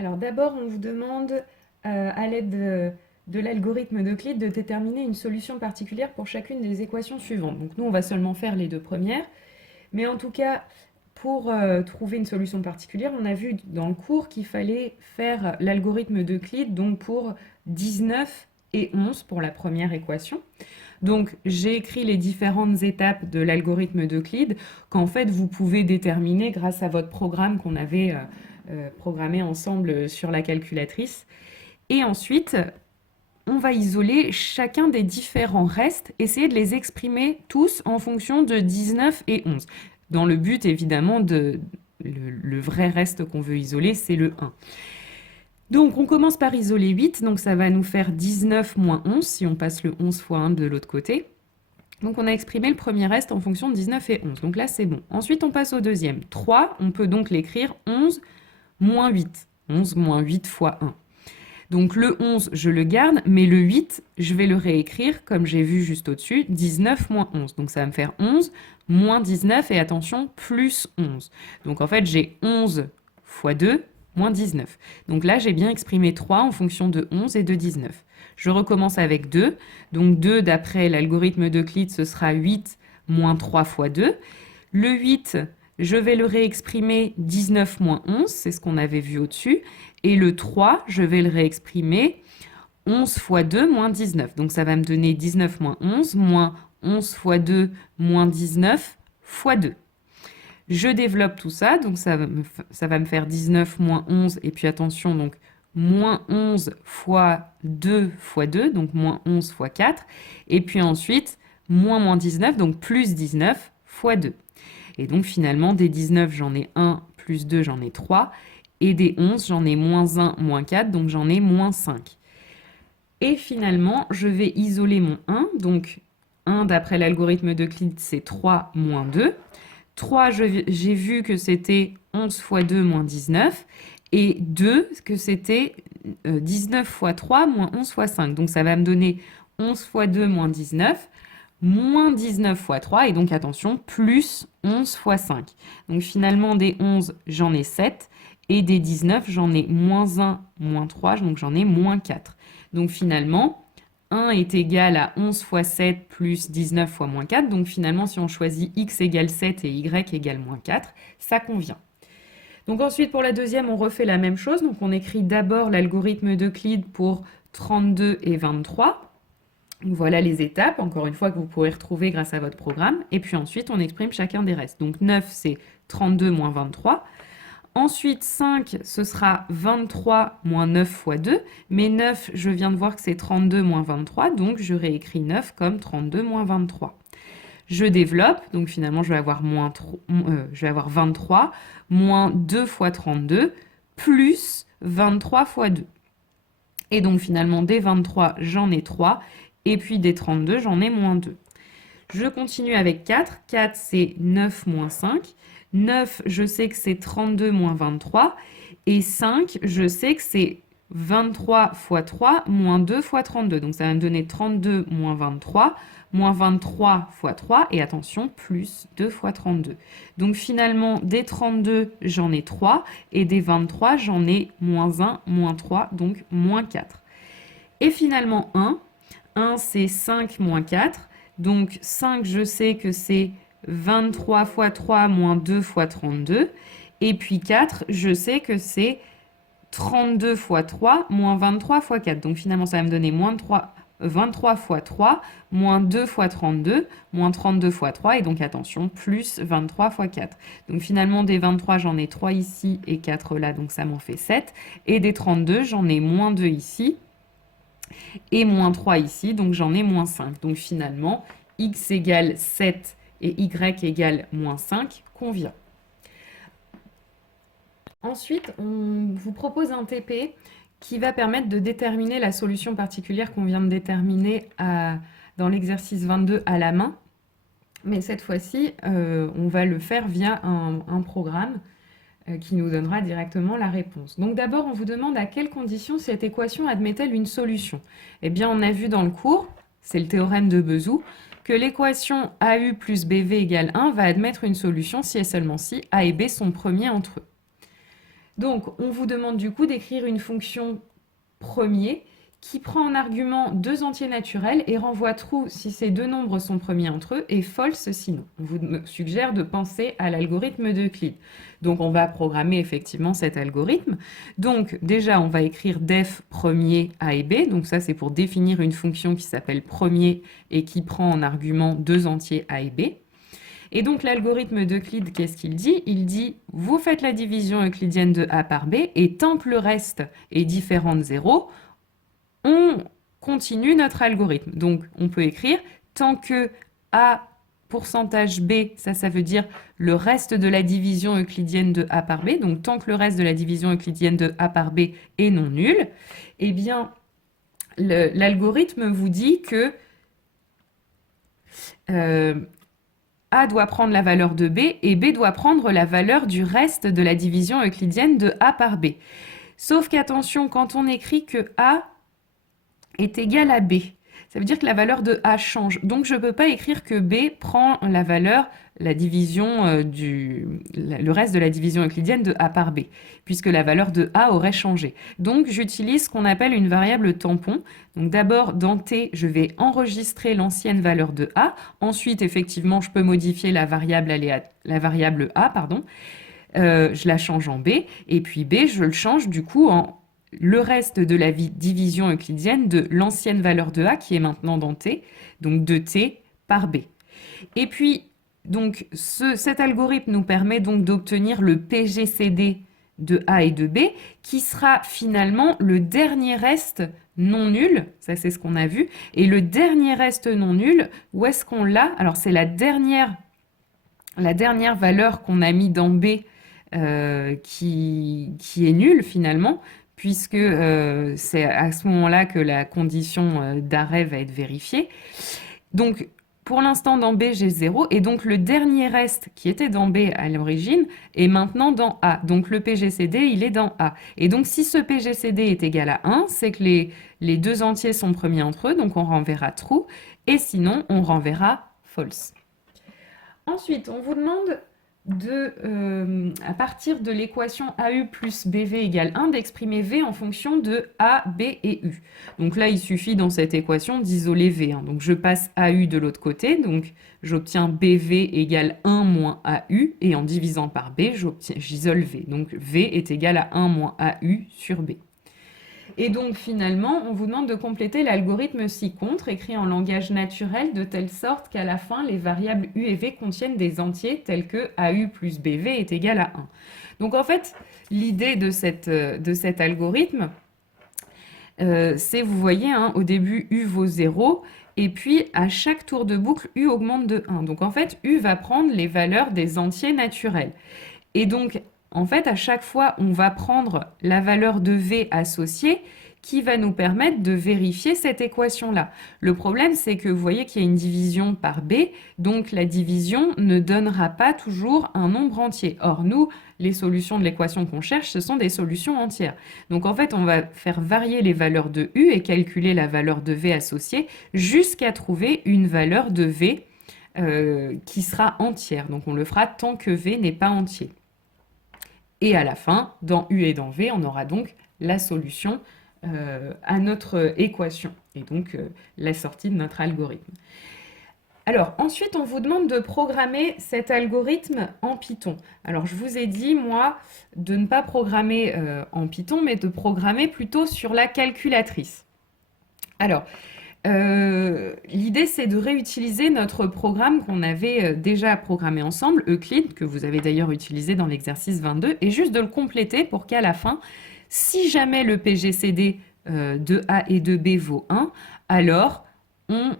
Alors d'abord, on vous demande, à l'aide de l'algorithme d'Euclide, de déterminer une solution particulière pour chacune des équations suivantes. Donc nous, on va seulement faire les deux premières. Mais en tout cas, pour trouver une solution particulière, on a vu dans le cours qu'il fallait faire l'algorithme d'Euclide, donc pour 19 et 11 pour la première équation. Donc j'ai écrit les différentes étapes de l'algorithme d'Euclide qu'en fait vous pouvez déterminer grâce à votre programme qu'on avait programmé ensemble sur la calculatrice. Et ensuite, on va isoler chacun des différents restes, essayer de les exprimer tous en fonction de 19 et 11. Dans le but évidemment de... Le vrai reste qu'on veut isoler, c'est le 1. Donc on commence par isoler 8, donc ça va nous faire 19 moins 11, si on passe le 11 fois 1 de l'autre côté. Donc on a exprimé le premier reste en fonction de 19 et 11, donc là c'est bon. Ensuite on passe au deuxième. 3, on peut donc l'écrire 11 moins 8. 11 moins 8 fois 1. Donc le 11, je le garde, mais le 8, je vais le réécrire, comme j'ai vu juste au-dessus, 19 moins 11. Donc ça va me faire 11 moins 19, et attention, plus 11. Donc en fait, j'ai 11 fois 2, moins 19. Donc là, j'ai bien exprimé 3 en fonction de 11 et de 19. Je recommence avec 2. Donc 2, d'après l'algorithme d'Euclide, ce sera 8 moins 3 fois 2. Le 8, je vais le réexprimer 19 moins 11, c'est ce qu'on avait vu au-dessus. Et le 3, je vais le réexprimer 11 fois 2 moins 19. Donc ça va me donner 19 moins 11 fois 2 moins 19 fois 2. Je développe tout ça, donc ça va me faire 19 moins 11, et puis attention, donc moins 11 fois 2 fois 2, donc moins 11 fois 4, et puis ensuite moins 19, donc plus 19 fois 2. Et donc finalement, des 19, j'en ai 1, plus 2, j'en ai 3, et des 11, j'en ai moins 1, moins 4, donc j'en ai moins 5. Et finalement, je vais isoler mon 1, donc 1 d'après l'algorithme d'Euclide, c'est 3 moins 2. 3, j'ai vu que c'était 11 fois 2 moins 19, et 2, que c'était 19 fois 3 moins 11 fois 5. Donc ça va me donner 11 fois 2 moins 19, moins 19 fois 3, et donc attention, plus 11 fois 5. Donc finalement, des 11, j'en ai 7, et des 19, j'en ai moins 1, moins 3, donc j'en ai moins 4. Donc finalement, 1 est égal à 11 fois 7 plus 19 fois moins 4. Donc finalement, si on choisit x égale 7 et y égale moins 4, ça convient. Donc ensuite, pour la deuxième, on refait la même chose. Donc on écrit d'abord l'algorithme d'Euclide pour 32 et 23. Donc voilà les étapes, encore une fois, que vous pourrez retrouver grâce à votre programme. Et puis ensuite, on exprime chacun des restes. Donc 9, c'est 32 moins 23. Ensuite, 5, ce sera 23 moins 9 fois 2. Mais 9, je viens de voir que c'est 32 moins 23, donc je réécris 9 comme 32 moins 23. Je développe, donc finalement je vais avoir, je vais avoir 23 moins 2 fois 32 plus 23 fois 2. Et donc finalement des 23, j'en ai 3, et puis des 32, j'en ai moins 2. Je continue avec 4. 4, c'est 9 moins 5. 9, je sais que c'est 32 moins 23. Et 5, je sais que c'est 23 fois 3 moins 2 fois 32. Donc ça va me donner 32 moins 23 fois 3. Et attention, plus 2 fois 32. Donc finalement, des 32, j'en ai 3. Et des 23, j'en ai moins 1, moins 3, donc moins 4. Et finalement, 1. 1, c'est 5 moins 4. Donc 5, je sais que c'est 23 fois 3 moins 2 fois 32. Et puis 4, je sais que c'est 32 fois 3 moins 23 fois 4. Donc finalement, ça va me donner 23 fois 3 moins 2 fois 32, moins 32 fois 3. Et donc attention, plus 23 fois 4. Donc finalement, des 23, j'en ai 3 ici et 4 là, donc ça m'en fait 7. Et des 32, j'en ai moins 2 ici et moins 3 ici, donc j'en ai moins 5. Donc finalement, x égale 7 et y égale moins 5 convient. Ensuite, on vous propose un TP qui va permettre de déterminer la solution particulière qu'on vient de déterminer dans l'exercice 22 à la main. Mais cette fois-ci, on va le faire via un programme qui nous donnera directement la réponse. Donc d'abord, on vous demande à quelles conditions cette équation admet-elle une solution. Eh bien, on a vu dans le cours, c'est le théorème de Bezout, que l'équation AU plus BV égale 1 va admettre une solution si et seulement si A et B sont premiers entre eux. Donc, on vous demande du coup d'écrire une fonction premier qui prend en argument deux entiers naturels et renvoie true si ces deux nombres sont premiers entre eux et false sinon. On vous suggère de penser à l'algorithme d'Euclide. Donc on va programmer effectivement cet algorithme. Donc déjà on va écrire def premier a et b. Donc ça c'est pour définir une fonction qui s'appelle premier et qui prend en argument deux entiers a et b. Et donc l'algorithme d'Euclide, qu'est-ce qu'il dit? Il dit, vous faites la division euclidienne de a par b, et tant que le reste est différent de 0, on continue notre algorithme. Donc on peut écrire, tant que a pourcentage b, ça veut dire le reste de la division euclidienne de a par b, donc tant que le reste de la division euclidienne de a par b est non nul, eh bien l'algorithme vous dit que A doit prendre la valeur de B et B doit prendre la valeur du reste de la division euclidienne de A par B. Sauf qu'attention, quand on écrit que A est égal à B, ça veut dire que la valeur de A change. Donc je ne peux pas écrire que B prend la valeur, la division le reste de la division euclidienne de A par B, puisque la valeur de A aurait changé. Donc j'utilise ce qu'on appelle une variable tampon. Donc d'abord, dans T, je vais enregistrer l'ancienne valeur de A. Ensuite, effectivement, je peux modifier la variable A, pardon. Je la change en B. Et puis B, je le change du coup en le reste de la division euclidienne de l'ancienne valeur de A qui est maintenant dans T, donc de T par B. Et puis, donc, cet algorithme nous permet donc d'obtenir le PGCD de A et de B, qui sera finalement le dernier reste non nul, ça c'est ce qu'on a vu, et le dernier reste non nul, où est-ce qu'on l'a? Alors c'est la dernière valeur qu'on a mis dans B qui est nulle finalement, puisque c'est à ce moment-là que la condition d'arrêt va être vérifiée. Donc, pour l'instant, dans B, j'ai 0, et donc le dernier reste qui était dans B à l'origine est maintenant dans A. Donc le PGCD, il est dans A. Et donc si ce PGCD est égal à 1, c'est que les deux entiers sont premiers entre eux, donc on renverra true, et sinon on renverra false. Ensuite, on vous demande à partir de l'équation AU plus BV égale 1, d'exprimer V en fonction de A, B et U. Donc là, il suffit dans cette équation d'isoler V. Donc je passe AU de l'autre côté, donc j'obtiens BV égale 1 moins AU, et en divisant par B, j'isole V. Donc V est égal à 1 moins AU sur B. Et donc finalement, on vous demande de compléter l'algorithme ci-contre, écrit en langage naturel, de telle sorte qu'à la fin, les variables u et v contiennent des entiers tels que AU plus BV est égal à 1. Donc en fait, l'idée de cet algorithme, c'est, vous voyez, au début, u vaut 0, et puis à chaque tour de boucle, u augmente de 1. Donc en fait, u va prendre les valeurs des entiers naturels. Et donc, en fait, à chaque fois, on va prendre la valeur de V associée qui va nous permettre de vérifier cette équation-là. Le problème, c'est que vous voyez qu'il y a une division par B, donc la division ne donnera pas toujours un nombre entier. Or, nous, les solutions de l'équation qu'on cherche, ce sont des solutions entières. Donc, en fait, on va faire varier les valeurs de U et calculer la valeur de V associée jusqu'à trouver une valeur de V qui sera entière. Donc, on le fera tant que V n'est pas entier. Et à la fin, dans U et dans V, on aura donc la solution à notre équation, et donc la sortie de notre algorithme. Alors, ensuite, on vous demande de programmer cet algorithme en Python. Alors, je vous ai dit, moi, de ne pas programmer en Python, mais de programmer plutôt sur la calculatrice. Alors, l'idée, c'est de réutiliser notre programme qu'on avait déjà programmé ensemble, Euclide, que vous avez d'ailleurs utilisé dans l'exercice 22, et juste de le compléter pour qu'à la fin, si jamais le PGCD de A et de B vaut 1, alors on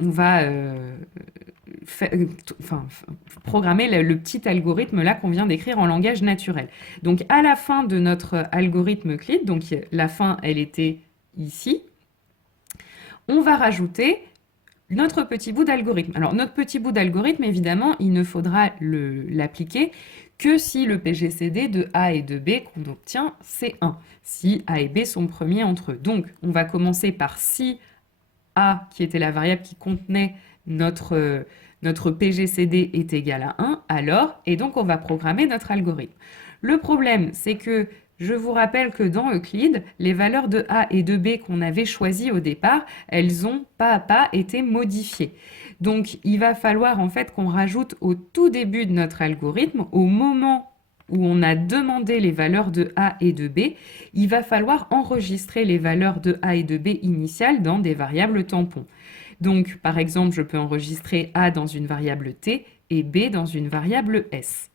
va programmer le petit algorithme là qu'on vient d'écrire en langage naturel. Donc à la fin de notre algorithme Euclide, donc la fin, elle était ici, on va rajouter notre petit bout d'algorithme. Alors, notre petit bout d'algorithme, évidemment, il ne faudra l'appliquer que si le PGCD de A et de B qu'on obtient, c'est 1. Si A et B sont premiers entre eux. Donc, on va commencer par si A, qui était la variable qui contenait notre PGCD, est égal à 1, alors, et donc on va programmer notre algorithme. Le problème, c'est que je vous rappelle que dans Euclide, les valeurs de A et de B qu'on avait choisies au départ, elles ont pas à pas été modifiées. Donc, il va falloir en fait qu'on rajoute au tout début de notre algorithme, au moment où on a demandé les valeurs de A et de B, il va falloir enregistrer les valeurs de A et de B initiales dans des variables tampons. Donc, par exemple, je peux enregistrer A dans une variable T et B dans une variable S,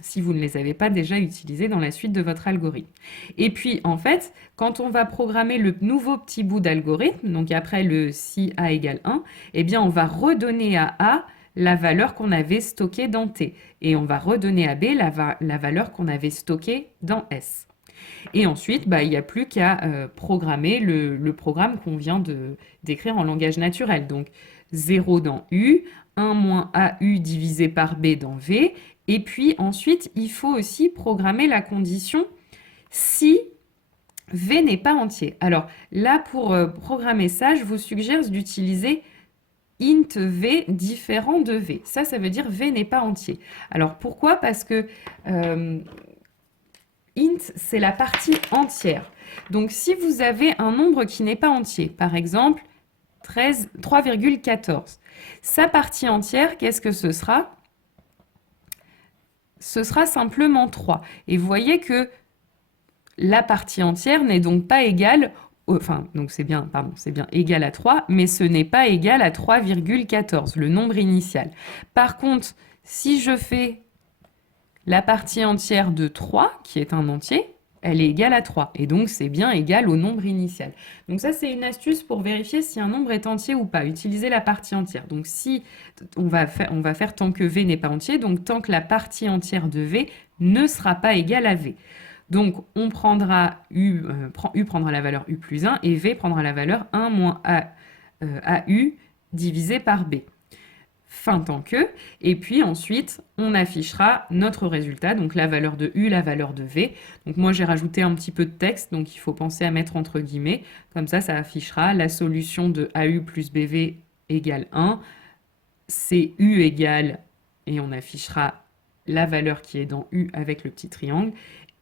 si vous ne les avez pas déjà utilisés dans la suite de votre algorithme. Et puis, en fait, quand on va programmer le nouveau petit bout d'algorithme, donc après le si A égale 1, eh bien, on va redonner à A la valeur qu'on avait stockée dans T. Et on va redonner à B la valeur qu'on avait stockée dans S. Et ensuite, bah, il n'y a plus qu'à programmer le programme qu'on vient d'écrire en langage naturel. Donc 0 dans U, 1 moins AU divisé par B dans V. Et puis ensuite, il faut aussi programmer la condition si V n'est pas entier. Alors là, pour programmer ça, je vous suggère d'utiliser int V différent de V. Ça veut dire V n'est pas entier. Alors pourquoi? Parce que int, c'est la partie entière. Donc, si vous avez un nombre qui n'est pas entier, par exemple 3,14, sa partie entière, qu'est-ce que ce sera? Ce sera simplement 3. Et vous voyez que la partie entière n'est donc pas égale, enfin, donc c'est bien égal à 3, mais ce n'est pas égal à 3,14, le nombre initial. Par contre, si je fais la partie entière de 3, qui est un entier, elle est égale à 3. Et donc, c'est bien égal au nombre initial. Donc ça, c'est une astuce pour vérifier si un nombre est entier ou pas. Utiliser la partie entière. Donc, si on va faire tant que V n'est pas entier, donc tant que la partie entière de V ne sera pas égale à V. Donc, on prendra U prendra la valeur U plus 1 et V prendra la valeur 1 moins AU divisé par B. Fin tant que, et puis ensuite on affichera notre résultat, donc la valeur de U, la valeur de V. Donc moi j'ai rajouté un petit peu de texte, donc il faut penser à mettre entre guillemets, comme ça affichera la solution de AU plus BV égale 1, CU égale, et on affichera la valeur qui est dans U avec le petit triangle,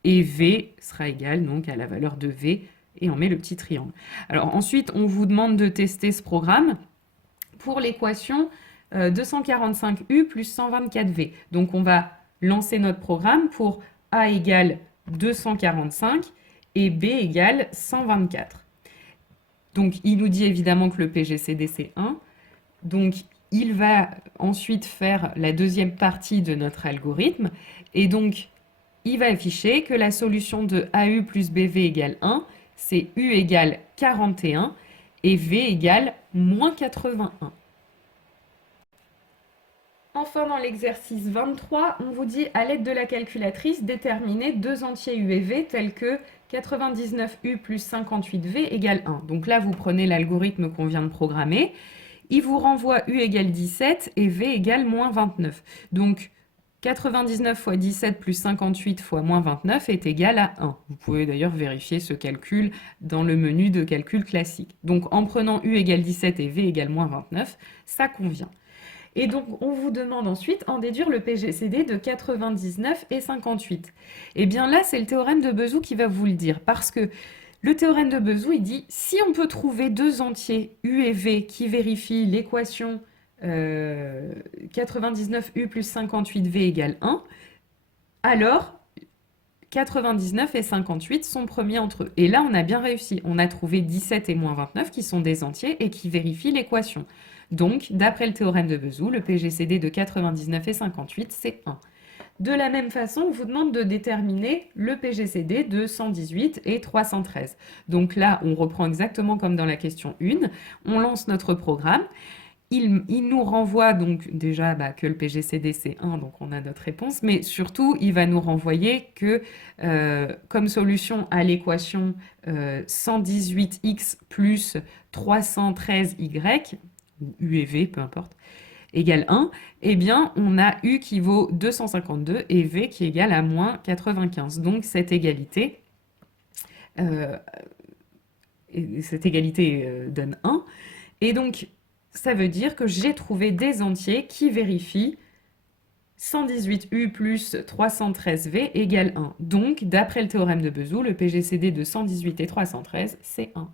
et V sera égal donc à la valeur de V, et on met le petit triangle. Alors ensuite on vous demande de tester ce programme pour l'équation 245U plus 124V. Donc on va lancer notre programme pour A égale 245 et B égale 124. Donc il nous dit évidemment que le PGCD c'est 1. Donc il va ensuite faire la deuxième partie de notre algorithme et donc il va afficher que la solution de AU plus BV égale 1, c'est U égale 41 et V égale moins 81. Enfin, dans l'exercice 23, on vous dit à l'aide de la calculatrice déterminer deux entiers U et V tels que 99U plus 58V égale 1. Donc là, vous prenez l'algorithme qu'on vient de programmer. Il vous renvoie U égale 17 et V égale moins 29. Donc 99 fois 17 plus 58 fois moins 29 est égal à 1. Vous pouvez d'ailleurs vérifier ce calcul dans le menu de calcul classique. Donc en prenant U égale 17 et V égale moins 29, ça convient. Et donc, on vous demande ensuite en déduire le PGCD de 99 et 58. Et bien là, c'est le théorème de Bezout qui va vous le dire. Parce que le théorème de Bezout, il dit, si on peut trouver deux entiers U et V qui vérifient l'équation 99U plus 58V égale 1, alors 99 et 58 sont premiers entre eux. Et là, on a bien réussi. On a trouvé 17 et moins 29 qui sont des entiers et qui vérifient l'équation. Donc, d'après le théorème de Bezout, le PGCD de 99 et 58, c'est 1. De la même façon, on vous demande de déterminer le PGCD de 118 et 313. Donc là, on reprend exactement comme dans la question 1. On lance notre programme. Il nous renvoie donc déjà que le PGCD c'est 1, donc on a notre réponse, mais surtout il va nous renvoyer que comme solution à l'équation 118x plus 313y, ou U et V, peu importe, égale 1, eh bien on a U qui vaut 252 et V qui égale à moins 95. Donc cette égalité, donne 1. Et donc ça veut dire que j'ai trouvé des entiers qui vérifient 118U plus 313V égale 1. Donc, d'après le théorème de Bezout, le PGCD de 118 et 313, c'est 1.